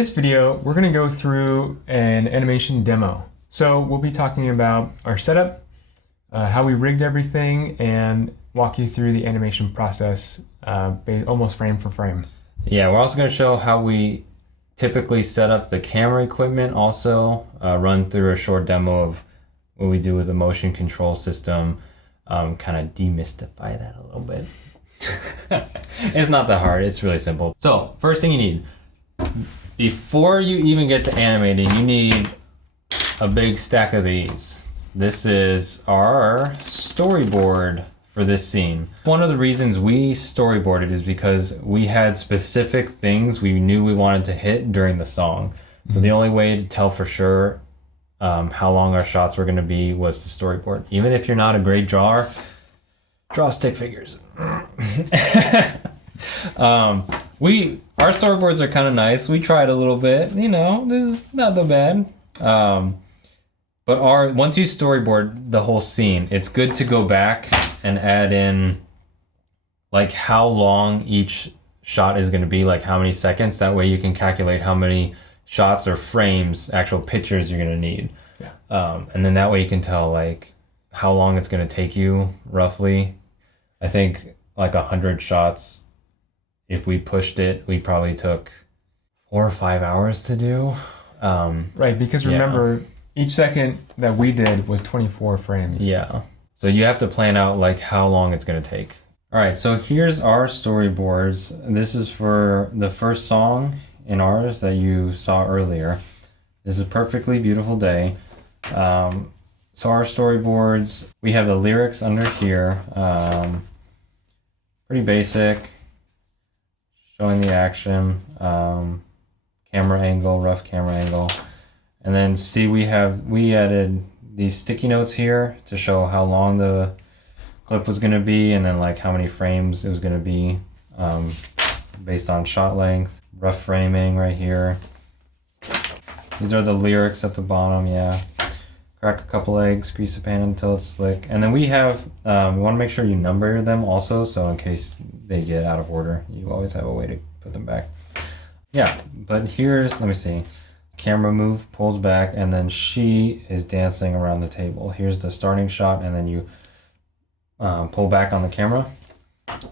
this video, we're going to go through an animation demo. So we'll be talking about our setup, how we rigged everything, and walk you through the animation process almost frame for frame. Yeah, we're also going to show how we typically set up the camera equipment, also run through a short demo of what we do with the motion control system, kind of demystify that a little bit. It's not that hard, it's really simple. So first thing you need, before you even get to animating, you need a big stack of these. This is our storyboard for this scene. One of the reasons we storyboarded is because we had specific things we knew we wanted to hit during the song. So the only way to tell for sure how long our shots were going to be was to storyboard. Even if you're not a great drawer, draw stick figures. Our storyboards are kind of nice. We tried a little bit, this is not that bad. But once you storyboard the whole scene, it's good to go back and add in like how long each shot is going to be, like how many seconds. That way you can calculate how many shots or frames, actual pictures you're going to need. Yeah. And then that way you can tell like how long it's going to take you roughly. I think like 100 shots, if we pushed it, we probably took 4 or 5 hours to do. Right, because remember, each second that we did was 24 frames. Yeah. So you have to plan out like how long it's going to take. All right, so here's our storyboards. This is for the first song in ours that you saw earlier. This is a perfectly beautiful day. So our storyboards, we have the lyrics under here. Pretty basic, showing the action, camera angle, rough camera angle. And then see, we added these sticky notes here to show how long the clip was going to be, and then like how many frames it was going to be based on shot length. Rough framing right here. These are the lyrics at the bottom, yeah. Crack a couple eggs, grease the pan until it's slick. And then we have, we want to make sure you number them also, so in case they get out of order, you always have a way to put them back. Yeah, but let me see. Camera move, pulls back, and then she is dancing around the table. Here's the starting shot, and then you pull back on the camera.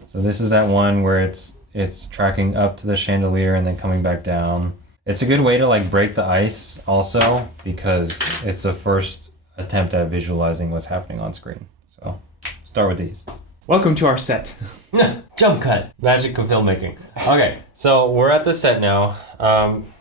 So this is that one where it's tracking up to the chandelier and then coming back down. It's a good way to like break the ice also, because it's the first attempt at visualizing what's happening on screen. So start with these. Welcome to our set. Jump cut. Magic of filmmaking. Okay, so we're at the set now.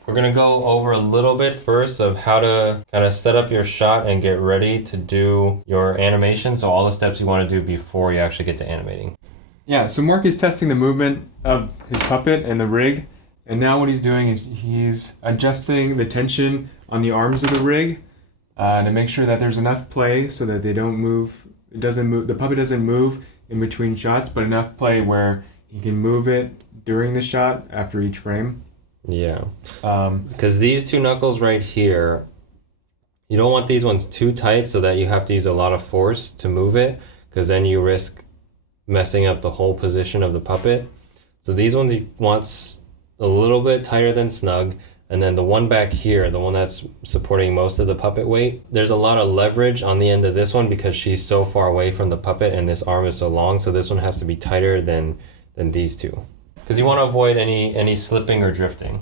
We're going to go over a little bit first of how to kind of set up your shot and get ready to do your animation. So all the steps you want to do before you actually get to animating. Yeah, so Mark is testing the movement of his puppet and the rig. And now what he's doing is he's adjusting the tension on the arms of the rig to make sure that there's enough play so that they don't move. It doesn't move. The puppet doesn't move in between shots, but enough play where he can move it during the shot after each frame. Yeah. Because these two knuckles right here, you don't want these ones too tight so that you have to use a lot of force to move it, because then you risk messing up the whole position of the puppet. So these ones you want a little bit tighter than snug, and then the one back here, the one that's supporting most of the puppet weight, there's a lot of leverage on the end of this one because she's so far away from the puppet and this arm is so long, so this one has to be tighter than these two, because you want to avoid any slipping or drifting.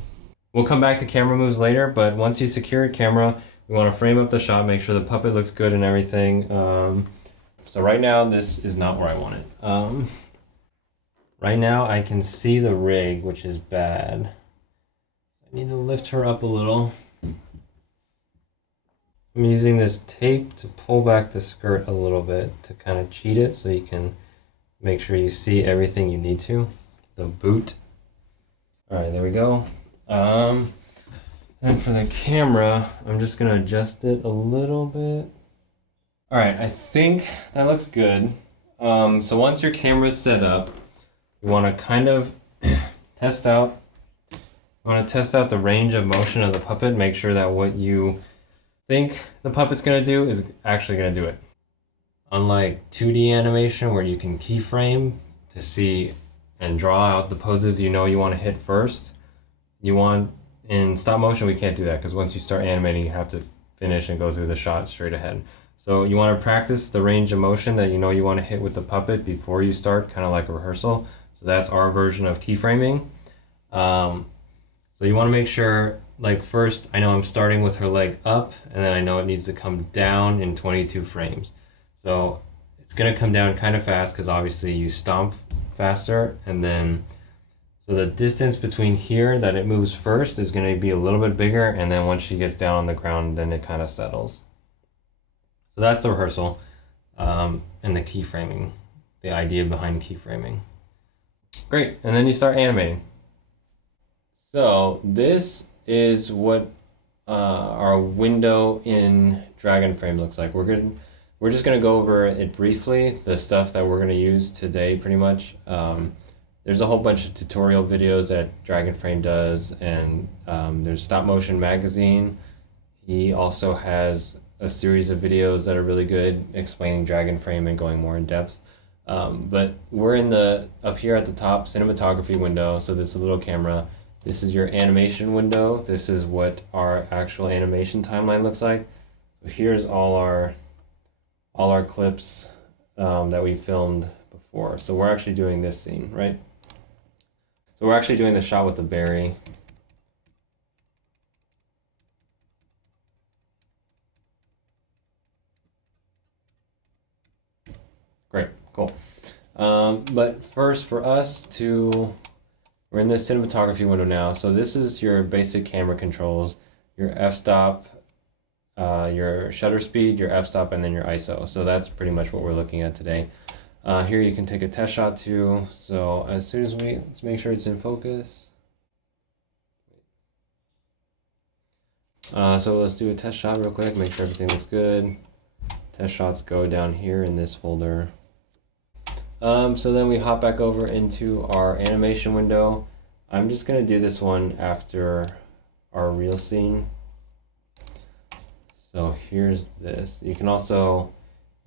We'll come back to camera moves later, but once you secure a camera, we want to frame up the shot, make sure the puppet looks good and everything. So right now this is not where I want it. Right now I can see the rig, which is bad. I need to lift her up a little. I'm using this tape to pull back the skirt a little bit to kind of cheat it so you can make sure you see everything you need to. The boot. All right, there we go. And for the camera, I'm just going to adjust it a little bit. All right, I think that looks good. So once your camera's set up, you want to kind of test out the range of motion of the puppet, make sure that what you think the puppet's going to do is actually going to do it. Unlike 2D animation where you can keyframe to see and draw out the poses you know you want to hit first, you want in stop motion, we can't do that because once you start animating, you have to finish and go through the shot straight ahead. So you want to practice the range of motion that you know you want to hit with the puppet before you start, kind of like a rehearsal. So that's our version of keyframing. So you want to make sure, like first, I know I'm starting with her leg up, and then I know it needs to come down in 22 frames. So it's going to come down kind of fast because obviously you stomp faster, and then so the distance between here that it moves first is going to be a little bit bigger, and then once she gets down on the ground, then it kind of settles. So that's the rehearsal and the keyframing, the idea behind keyframing. Great, and then you start animating. So this is what our window in Dragonframe looks like. We're just gonna go over it briefly, the stuff that we're gonna use today pretty much. There's a whole bunch of tutorial videos that Dragonframe does, and there's Stop Motion Magazine. He also has a series of videos that are really good explaining Dragonframe and going more in depth. But we're in the, up here at the top, cinematography window, so this is a little camera. This is your animation window. This is what our actual animation timeline looks like. So here's all our clips that we filmed before. So we're actually doing this scene, right? So we're actually doing the shot with the berry. Great, cool. But first for us to, we're in the cinematography window now. So this is your basic camera controls, your f-stop, your shutter speed, your f-stop, and then your ISO. So that's pretty much what we're looking at today. Here you can take a test shot too. So as soon as let's make sure it's in focus. So let's do a test shot real quick, make sure everything looks good. Test shots go down here in this folder. So then we hop back over into our animation window. I'm just gonna do this one after our real scene. So here's this. You can also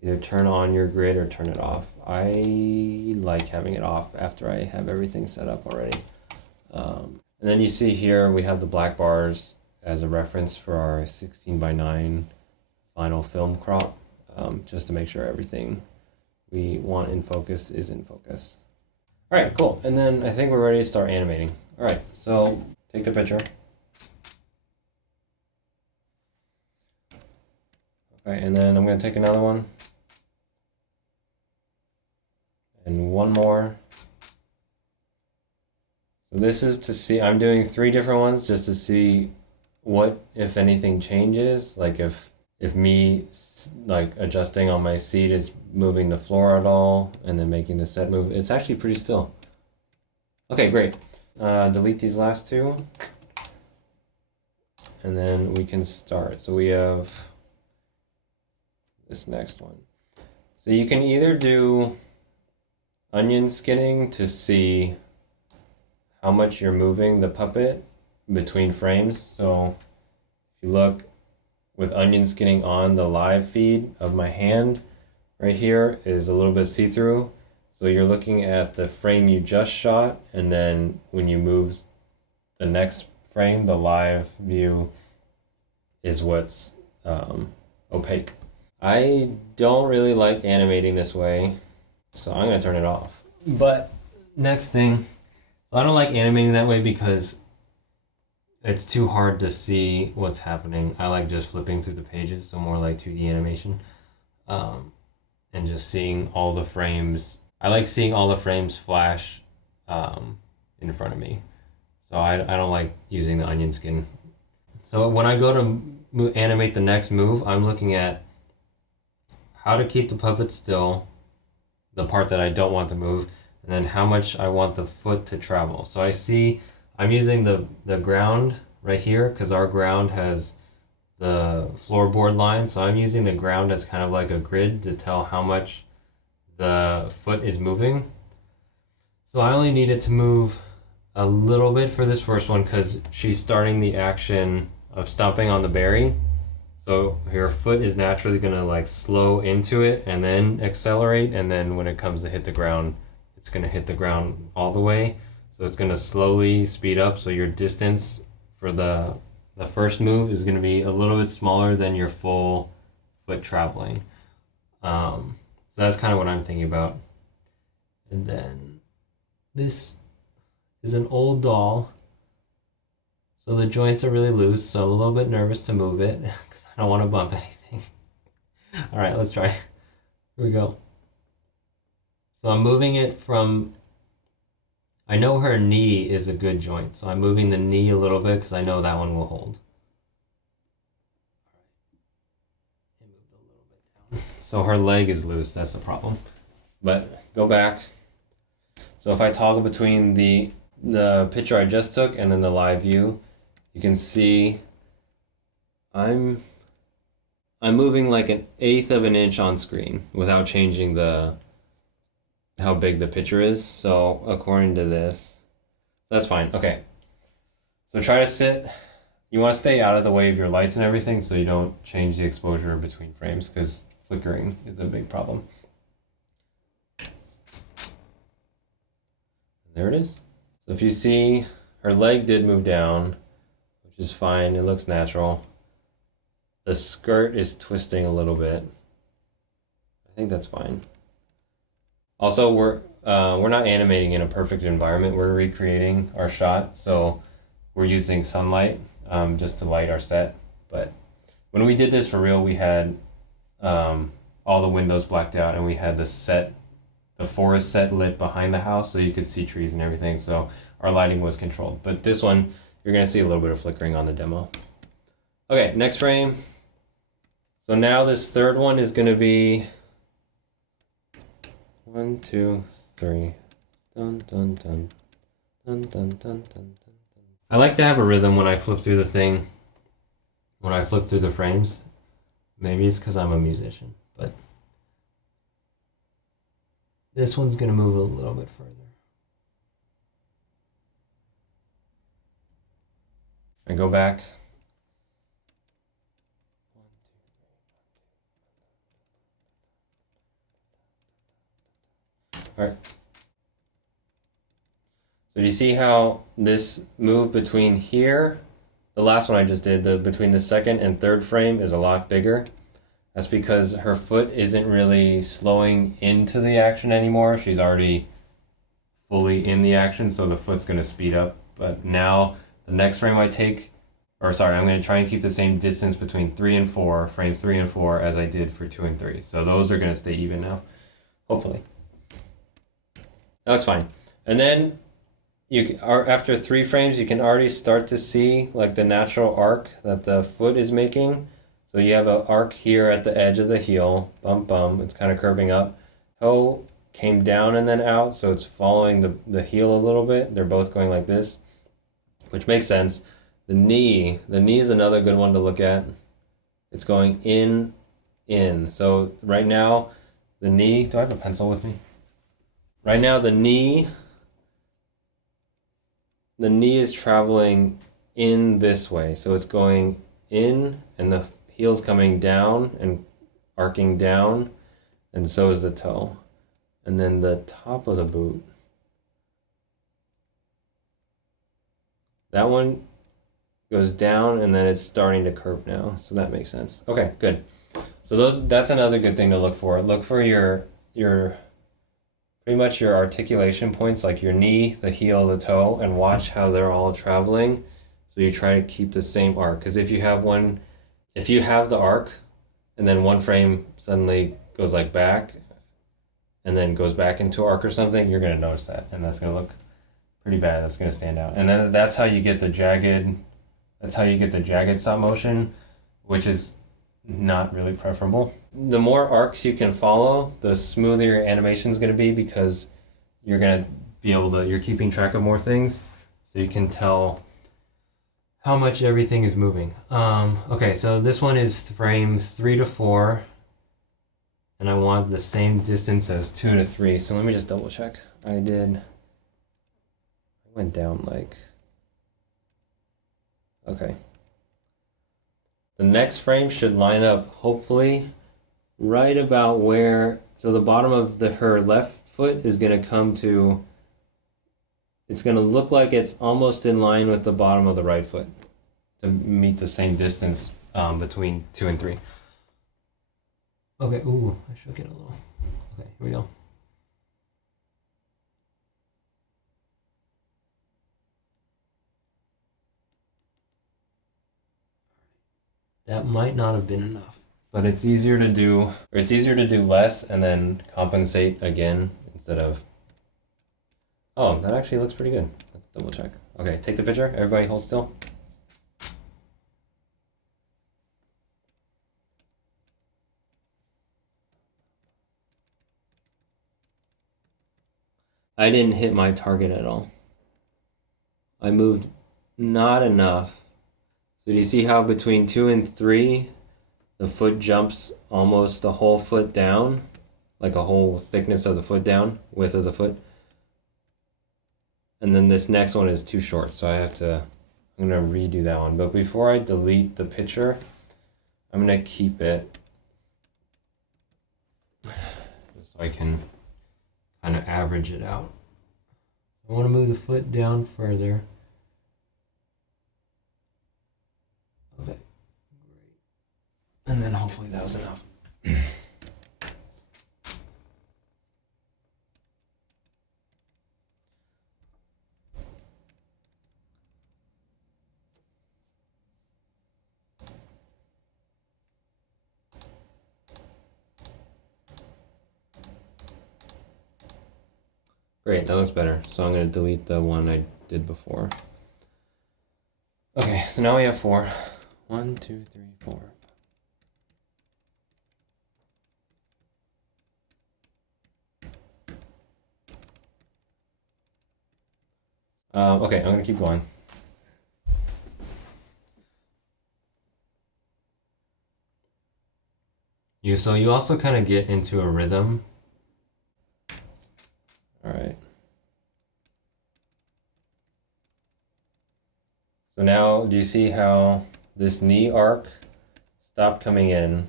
either turn on your grid or turn it off. I like having it off after I have everything set up already. And then you see here we have the black bars as a reference for our 16:9 final film crop, just to make sure everything we want in focus is in focus. All right, cool. And then I think we're ready to start animating. All right, so take the picture. Okay, and then I'm gonna take another one. And one more. So this is to see, I'm doing 3 different ones just to see what, if anything, changes. Like if me like adjusting on my seat is moving the floor at all, and then making the set move. It's actually pretty still. Okay, great. Delete these last 2. And then we can start. So we have this next one. So you can either do onion skinning to see how much you're moving the puppet between frames. So if you look with onion skinning on, the live feed of my hand right here is a little bit see-through. So you're looking at the frame you just shot, and then when you move the next frame, the live view is what's opaque. I don't really like animating this way, so I'm gonna turn it off. But next thing, I don't like animating that way because it's too hard to see what's happening. I like just flipping through the pages, so more like 2D animation, and just seeing all the frames. I like seeing all the frames flash in front of me. So I don't like using the onion skin. So when I go to animate the next move, I'm looking at how to keep the puppet still, the part that I don't want to move, and then how much I want the foot to travel. So I see I'm using the ground right here because our ground has the floorboard line. So I'm using the ground as kind of like a grid to tell how much the foot is moving. So I only need it to move a little bit for this first one because she's starting the action of stomping on the berry. So her foot is naturally gonna like slow into it and then accelerate, and then when it comes to hit the ground, it's gonna hit the ground all the way. So it's gonna slowly speed up, so your distance for the first move is going to be a little bit smaller than your full foot traveling. So that's kind of what I'm thinking about. And then this is an old doll, so the joints are really loose, so I'm a little bit nervous to move it because I don't want to bump anything. All right, let's try. Here we go. So I'm moving it from, I know her knee is a good joint, so I'm moving the knee a little bit because I know that one will hold. It moved a little bit down. So her leg is loose, that's the problem. But go back. So if I toggle between the picture I just took and then the live view, you can see I'm moving like 1/8 of an inch on screen without changing how big the picture is. So according to this, that's fine. Okay. So try to sit. You want to stay out of the way of your lights and everything so you don't change the exposure between frames because flickering is a big problem. There it is. So if you see, her leg did move down, which is fine. It looks natural. The skirt is twisting a little bit. I think that's fine. Also, we're not animating in a perfect environment. We're recreating our shot, so we're using sunlight just to light our set. But when we did this for real, we had all the windows blacked out, and we had the forest set lit behind the house, so you could see trees and everything. So our lighting was controlled. But this one, you're gonna see a little bit of flickering on the demo. Okay, next frame. So now this third one is gonna be 1, 2, 3. Dun dun dun dun dun dun dun dun. I like to have a rhythm when I flip through the thing. When I flip through the frames. Maybe it's because I'm a musician, but this one's gonna move a little bit further. And go back. All right. So do you see how this move between here, the last one I just did, between the second and third frame is a lot bigger? That's because her foot isn't really slowing into the action anymore. She's already fully in the action, so the foot's going to speed up. But now the next frame I take, I'm going to try and keep the same distance between 3 and 4, frames 3 and 4, as I did for 2 and 3. So those are going to stay even now, hopefully. That's fine. And then after 3 frames, you can already start to see like the natural arc that the foot is making. So you have an arc here at the edge of the heel, bum, it's kind of curving up. Toe came down and then out, so it's following the heel a little bit. They're both going like this, which makes sense. The knee is another good one to look at. It's going in. So right now, the knee, do I have a pencil with me? Right now, the knee is traveling in this way. So it's going in, and the heel's coming down and arcing down, and so is the toe. And then the top of the boot, that one goes down, and then it's starting to curve now. So that makes sense. Okay, good. So that's another good thing to look for. Look for your pretty much your articulation points, like your knee, the heel, the toe, and watch how they're all traveling. So you try to keep the same arc. Because if you have the arc, and then one frame suddenly goes like back, and then goes back into arc or something, you're gonna notice that, and that's gonna look pretty bad. That's gonna stand out. And then that's how you get the jagged. That's how you get the jagged stop motion, which is not really preferable. The more arcs you can follow, the smoother your animation is going to be, because you're going to be you're keeping track of more things, so you can tell how much everything is moving. Okay, so this one is frame 3 to 4, and I want the same distance as 2 to 3. So let me just double check. I went down like, okay. The next frame should line up, hopefully, right about where, so the bottom of her left foot is going to come to, it's going to look like it's almost in line with the bottom of the right foot. to meet the same distance between 2 and 3. Okay, ooh, I shook it a little. Okay, here we go. That might not have been enough. But it's easier to do, or it's easier to do less and then compensate again instead of, oh, that actually looks pretty good. Let's double check. Okay, take the picture. Everybody hold still. I didn't hit my target at all. I moved not enough. So do you see how between 2 and 3, the foot jumps almost a whole foot down? Like a whole thickness of the foot down, width of the foot. And then this next one is too short, so I'm gonna redo that one. But before I delete the picture, I'm gonna keep it just so I can kind of average it out. I want to move the foot down further. Okay, great. And then hopefully that was enough. Great, that looks better. So I'm going to delete the one I did before. Okay, so now we have 4. 1, 2, 3, 4. Okay, I'm going to keep going. So you also kind of get into a rhythm. All right. So now, do you see how this knee arc stopped coming in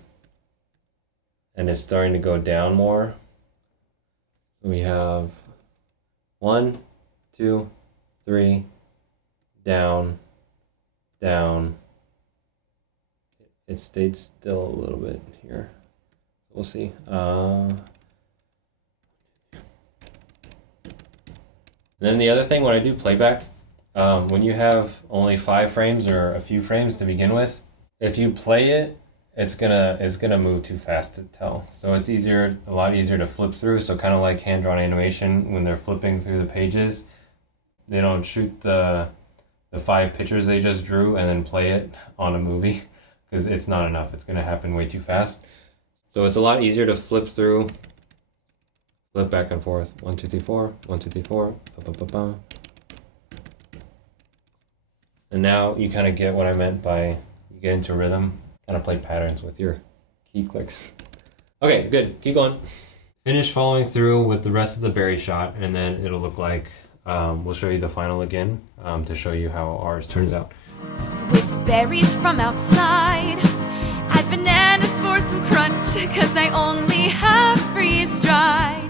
and is starting to go down more? So we have 1, 2, 3, down, down. It stayed still a little bit here. We'll see. And then the other thing, when I do playback, when you have only 5 frames or a few frames to begin with, if you play it, it's gonna move too fast to tell. So it's a lot easier to flip through. So kind of like hand-drawn animation, when they're flipping through the pages, they don't shoot the 5 pictures they just drew and then play it on a movie, because it's not enough. It's gonna happen way too fast. So it's a lot easier to flip through. Flip back and forth. 1, 2, 3, 4. 1, 2, 3, 4. Ba, ba, ba, ba. And now you kind of get what I meant by you get into rhythm. Kind of play patterns with your key clicks. Okay, good. Keep going. Finish following through with the rest of the berry shot, and then it'll look like we'll show you the final again to show you how ours turns out. With berries from outside, add bananas for some crunch, cause I only have freeze-dried.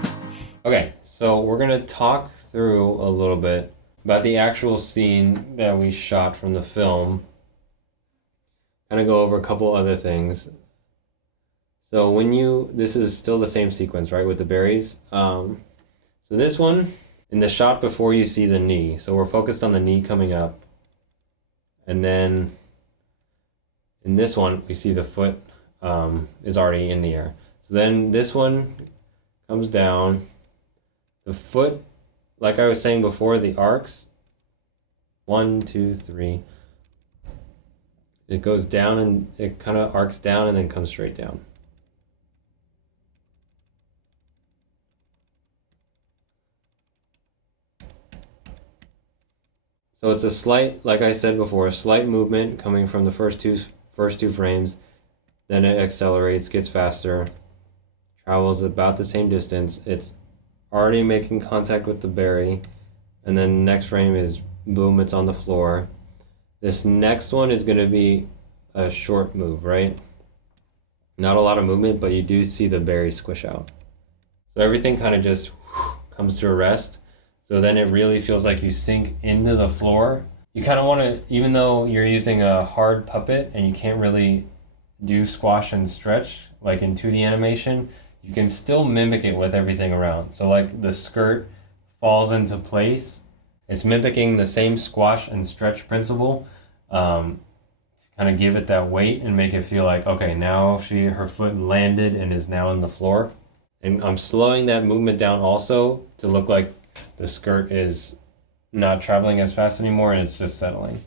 Okay, so we're gonna talk through a little bit about the actual scene that we shot from the film. Kind of go over a couple other things. So this is still the same sequence, right, with the berries. So this one, in the shot before you see the knee, so we're focused on the knee coming up. And then in this one, we see the foot is already in the air. So then this one comes down. The foot, like I was saying before, the arcs, 1, 2, 3. It goes down and it kind of arcs down and then comes straight down. So it's a slight, like I said before, a slight movement coming from the first two frames. Then it accelerates, gets faster, travels about the same distance. It's already making contact with the berry, and then next frame is boom, it's on the floor. This next one is going to be a short move, right? Not a lot of movement, but you do see the berry squish out. So everything kind of just comes to a rest. So then it really feels like you sink into the floor you kind of want to, even though you're using a hard puppet and you can't really do squash and stretch like in 2D animation, you can still mimic it with everything around. So like the skirt falls into place. It's mimicking the same squash and stretch principle to kind of give it that weight and make it feel like, okay, now her foot landed and is now on the floor. And I'm slowing that movement down also to look like the skirt is not traveling as fast anymore and it's just settling.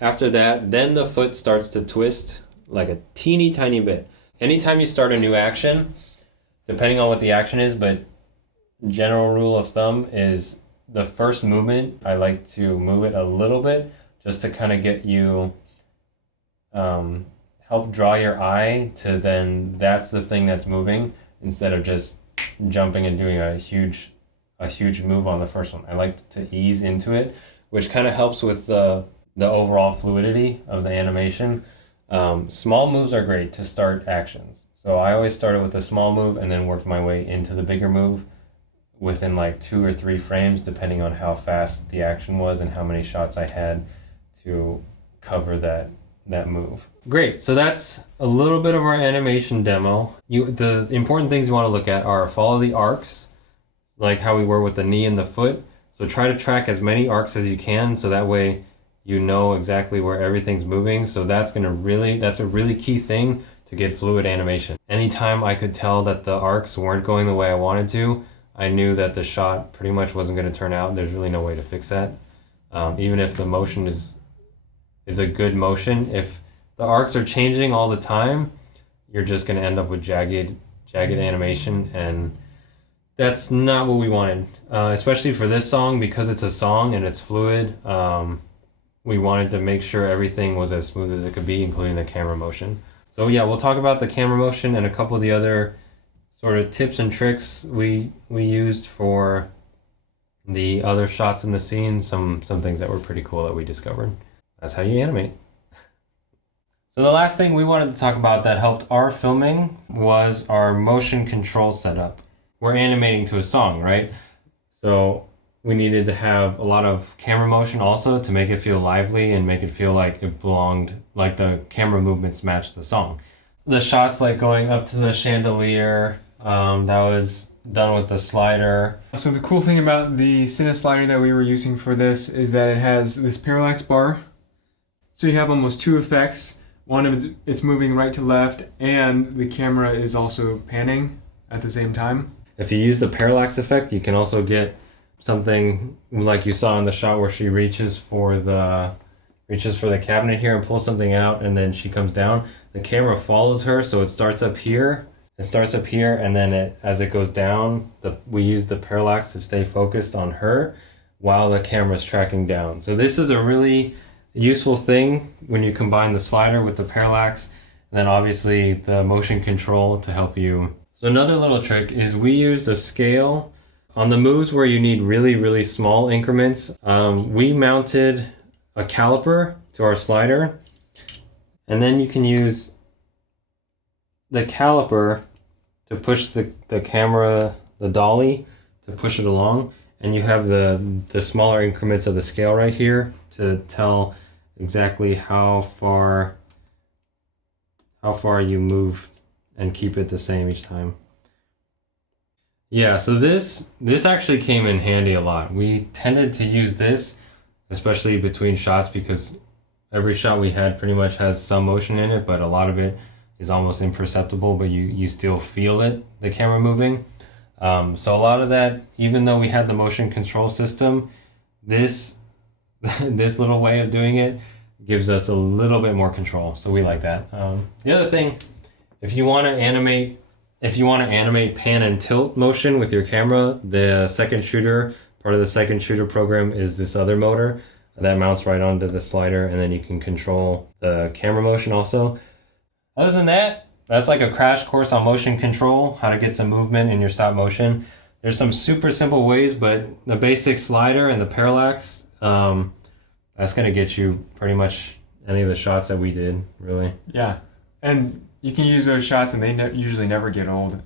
After that, then the foot starts to twist like a teeny tiny bit. Anytime you start a new action, depending on what the action is, but general rule of thumb is the first movement, I like to move it a little bit just to kind of get you, help draw your eye to then that's the thing that's moving instead of just jumping and doing a huge move on the first one. I like to ease into it, which kind of helps with the overall fluidity of the animation. Small moves are great to start actions. So I always started with the small move and then worked my way into the bigger move within like 2 or 3 frames, depending on how fast the action was and how many shots I had to cover that move. Great, so that's a little bit of our animation demo. The important things you want to look at are follow the arcs, like how we were with the knee and the foot. So try to track as many arcs as you can, so that way you know exactly where everything's moving. So that's a really key thing to get fluid animation. Anytime I could tell that the arcs weren't going the way I wanted to, I knew that the shot pretty much wasn't going to turn out. There's really no way to fix that. Even if the motion is a good motion, if the arcs are changing all the time, you're just going to end up with jagged animation, and that's not what we wanted. Especially for this song, because it's a song and it's fluid. We wanted to make sure everything was as smooth as it could be, including the camera motion. So yeah, we'll talk about the camera motion and a couple of the other sort of tips and tricks we used for the other shots in the scene. Some things that were pretty cool that we discovered. That's how you animate. So the last thing we wanted to talk about that helped our filming was our motion control setup. We're animating to a song, right? So we needed to have a lot of camera motion also to make it feel lively and make it feel like it belonged, like the camera movements matched the song. The shots like going up to the chandelier, that was done with the slider. So the cool thing about the Cine slider that we were using for this is that it has this parallax bar. So you have almost 2 effects. One of it's moving right to left, and the camera is also panning at the same time. If you use the parallax effect, you can also get something like you saw in the shot where she reaches for the cabinet here and pulls something out, and then she comes down. The camera follows her, so it starts up here. And then as it goes down, we use the parallax to stay focused on her while the camera's tracking down. So this is a really useful thing when you combine the slider with the parallax, and then obviously the motion control to help you. So another little trick is we use the scale on the moves where you need really, really small increments. We mounted a caliper to our slider, and then you can use the caliper to push the camera, the dolly, to push it along, and you have the smaller increments of the scale right here to tell exactly how far you move and keep it the same each time. Yeah, so this actually came in handy a lot. We tended to use this, especially between shots, because every shot we had pretty much has some motion in it, but a lot of it is almost imperceptible, but you still feel it, the camera moving. So a lot of that, even though we had the motion control system, this little way of doing it gives us a little bit more control. So we like that. The other thing, if you want to animate pan and tilt motion with your camera, the second shooter, part of the second shooter program is this other motor that mounts right onto the slider, and then you can control the camera motion also. Other than that, that's like a crash course on motion control, how to get some movement in your stop motion. There's some super simple ways, but the basic slider and the parallax, that's going to get you pretty much any of the shots that we did, really. Yeah, and you can use those shots, and they usually never get old.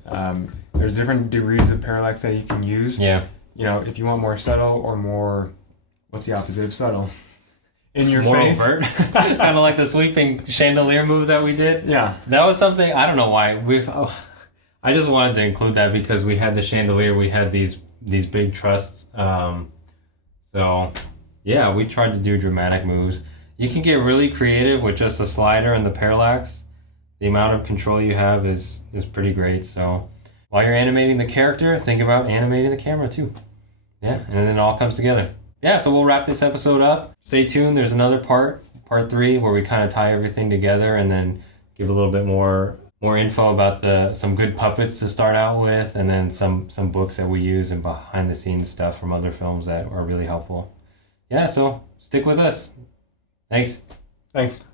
There's different degrees of parallax that you can use. Yeah. You know, if you want more subtle or more, what's the opposite of subtle? in your more face. overt. Kind of like the sweeping chandelier move that we did. Yeah. That was something, I don't know why. I just wanted to include that because we had the chandelier, we had these big trusts. So, yeah, we tried to do dramatic moves. You can get really creative with just a slider and the parallax. The amount of control you have is pretty great. So, while you're animating the character, think about animating the camera too. Yeah, and then it all comes together. Yeah, so we'll wrap this episode up. Stay tuned. There's another part 3, where we kind of tie everything together and then give a little bit more info about some good puppets to start out with, and then some books that we use and behind the scenes stuff from other films that are really helpful. Yeah, so stick with us. Thanks. Thanks.